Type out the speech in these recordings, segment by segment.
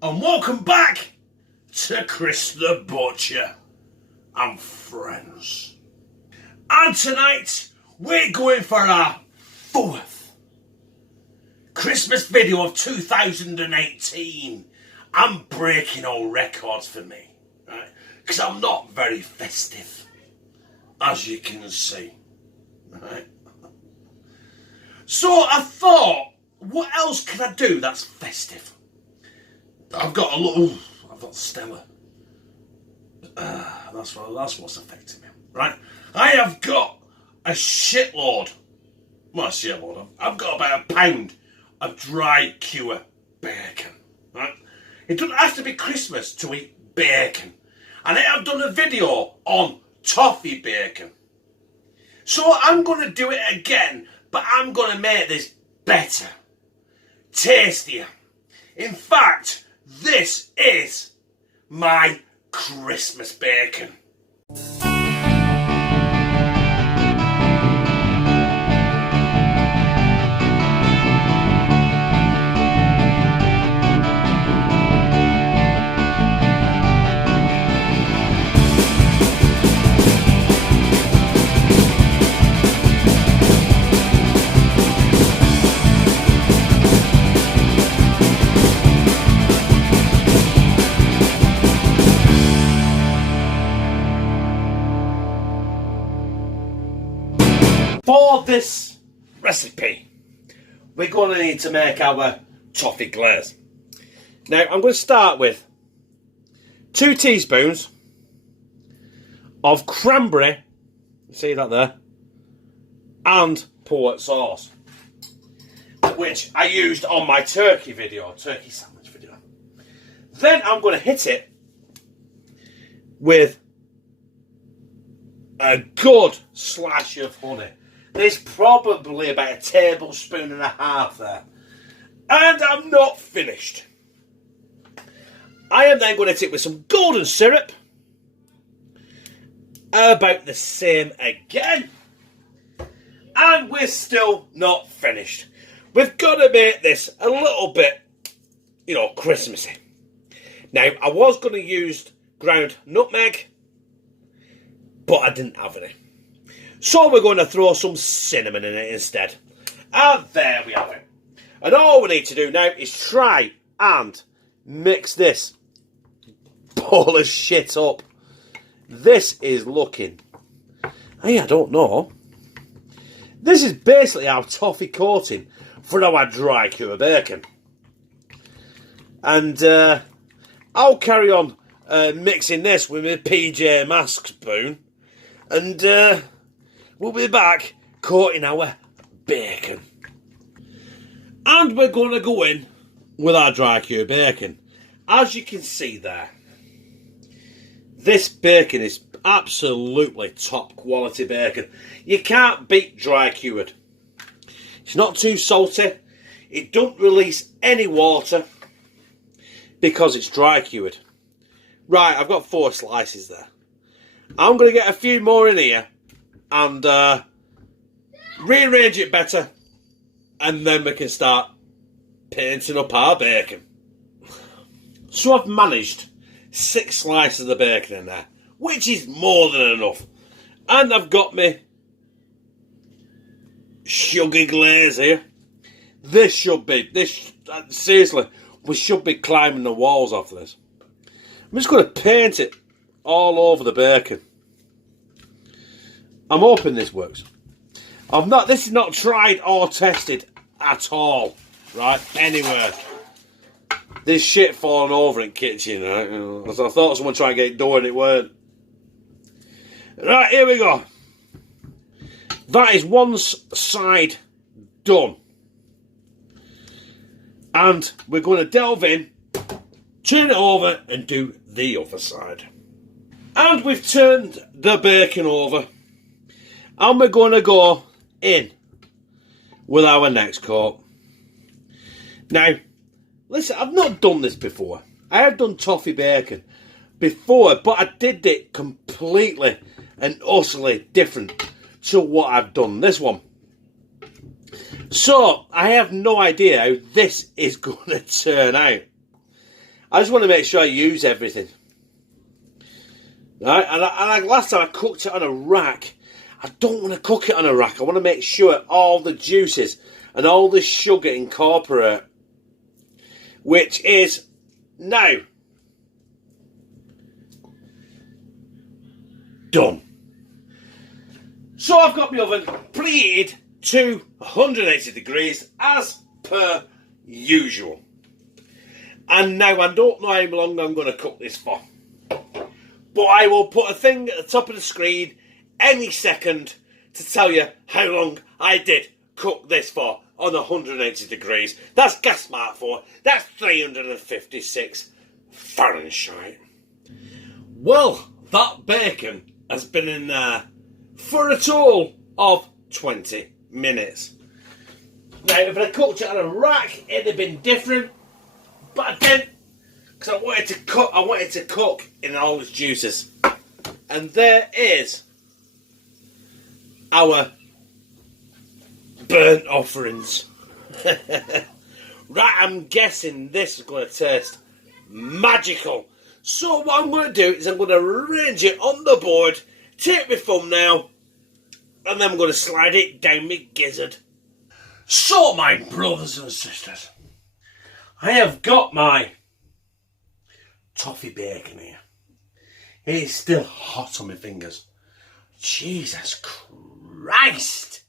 and welcome back to Chris the Butcher and friends. And tonight we're going for our 4th Christmas video of 2018. I'm breaking all records for me, right? Because I'm not very festive, as you can see, right? So I thought, what else can I do that's festive? I've got Stella. That's what's affecting me, right? I have got a shitload. Well, a shitload. I've got about a pound of dry cure bacon, right? It doesn't have to be Christmas to eat bacon. And I have done a video on toffee bacon. So I'm going to do it again, but I'm going to make this better, tastier. In fact, this is my Christmas bacon. For this recipe, we're going to need to make our toffee glaze. Now, I'm going to start with 2 teaspoons of cranberry, see that there, and port sauce, which I used on my turkey sandwich video. Then I'm going to hit it with a good slash of honey. There's probably about 1.5 tablespoons there. And I'm not finished. I am then going to hit it with some golden syrup. About the same again. And we're still not finished. We've got to make this a little bit, Christmassy. Now, I was going to use ground nutmeg, but I didn't have any. So we're going to throw some cinnamon in it instead. And there we have it. And all we need to do now is try and mix this bowl of shit up. This is looking, I don't know. This is basically our toffee coating for our dry cure bacon. And I'll carry on mixing this with my PJ Masks spoon. And we'll be back coating our bacon. And we're going to go in with our dry cure bacon. As you can see there, this bacon is absolutely top quality bacon. You can't beat dry cured. It's not too salty. It don't release any water because it's dry cured. Right, I've got 4 slices there. I'm going to get a few more in here and rearrange it better, and then we can start painting up our bacon. So I've managed 6 slices of the bacon in there, which is more than enough. And I've got my sugar glaze here. Seriously, we should be climbing the walls off this. I'm just going to paint it all over the bacon. I'm hoping this works. This is not tried or tested at all, right? Anywhere. There's shit falling over in the kitchen, right? I thought someone tried to get it done and it weren't. Right, here we go. That is one side done. And we're going to delve in, turn it over and do the other side. And we've turned the bacon over. And we're going to go in with our next coat. Now, listen, I've not done this before. I have done toffee bacon before, but I did it completely and utterly different to what I've done this one. So, I have no idea how this is going to turn out. I just want to make sure I use everything. Right, and last time I cooked it on a rack. I don't want to cook it on a rack. I want to make sure all the juices and all the sugar incorporate. Which is now done. So I've got my oven preheated to 180 degrees as per usual. And now I don't know how long I'm going to cook this for. But I will put a thing at the top of the screen any second to tell you how long I did cook this for on 180 degrees. That's gas mark for. That's 356 Fahrenheit. Well, that bacon has been in there for a total of 20 minutes. Now, if I cooked it on a rack, it'd have been different. But I didn't, because I wanted to cook in all its juices. And there is our burnt offerings. Right, I'm guessing this is going to taste magical. So what I'm going to do is I'm going to arrange it on the board, take my thumbnail, and then I'm going to slide it down my gizzard. So, my brothers and sisters, I have got my toffee bacon here. It is still hot on my fingers. Jesus Christ!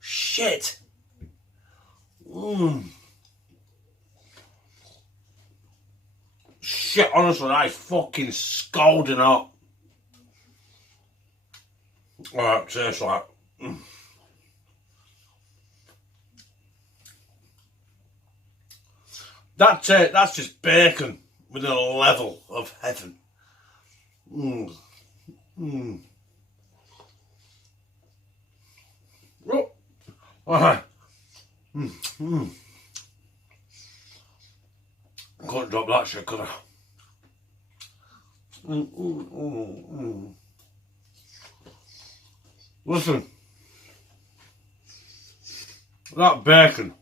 Shit! Shit, honestly, that is fucking scalding hot. Oh, it tastes like. That's just bacon with a level of heaven. Oh. Couldn't drop that shit, could I? Listen, that bacon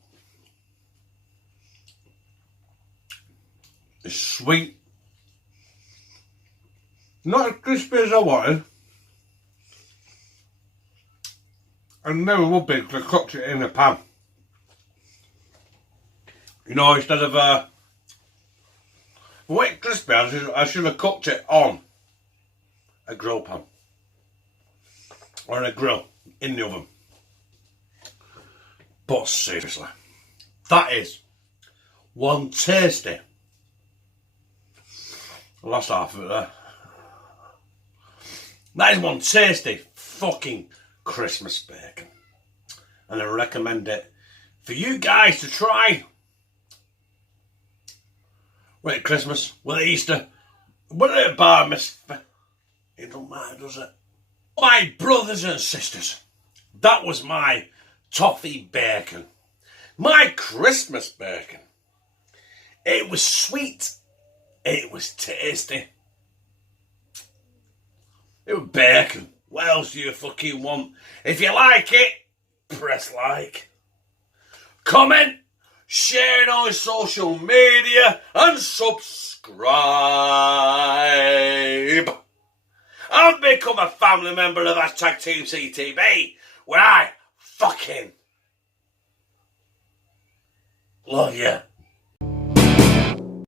is sweet, not as crispy as I wanted, and never would be because I cooked it in a pan. You know, instead of wet crispy, I should have cooked it on a grill pan. Or in a grill, in the oven. But seriously, that is one tasty. The last half of it there. That is one tasty fucking Christmas bacon. And I recommend it for you guys to try. Wait, Christmas, with Easter, with a bar mitzvah. It don't matter, does it? My brothers and sisters, that was my toffee bacon. My Christmas bacon. It was sweet. It was tasty. It was bacon. What else do you fucking want? If you like it, press like. Comment, share it on social media, and subscribe. And become a family member of #Team CTV, where I fucking love you.